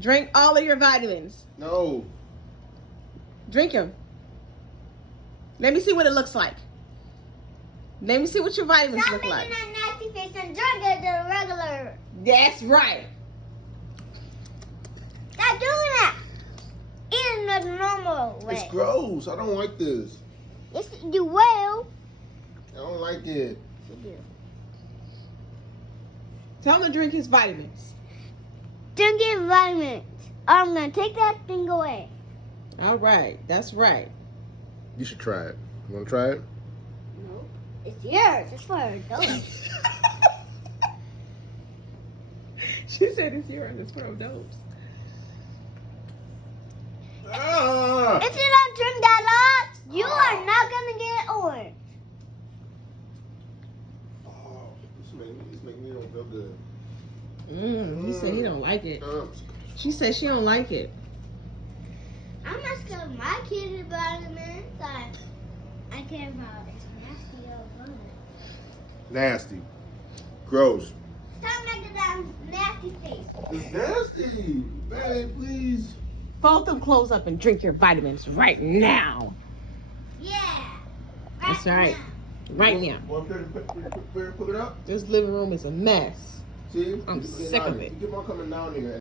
Drink all of your vitamins. No. Drink them. Let me see what it looks like. Let me see what your vitamins Stop look like. making that nasty face and drink it the regular. That's right. Stop doing that. Eat it in the normal way. It's gross. I don't like this. Yes, you will. I don't like it. You do. Tell him to drink his vitamins. Don't get vitamins. Or I'm gonna take that thing away. All right. That's right. You should try it. You want to try it? No, it's yours. It's for adults. She said it's yours. It's for adults. Ah! If you don't drink that lot, you are not gonna get orange. Oh, this making me don't feel good. He said he don't like it. Um, She said she don't like it. I'm not scared of my kid vitamins. I care about it's nasty or good. Nasty. Gross. Stop making that nasty face. It's nasty. Babe, please. Fold them clothes up and drink your vitamins right now. Yeah. That's right. Right now. Want to put it up? This living room is a mess. See? I'm sick of it. You keep on coming down here.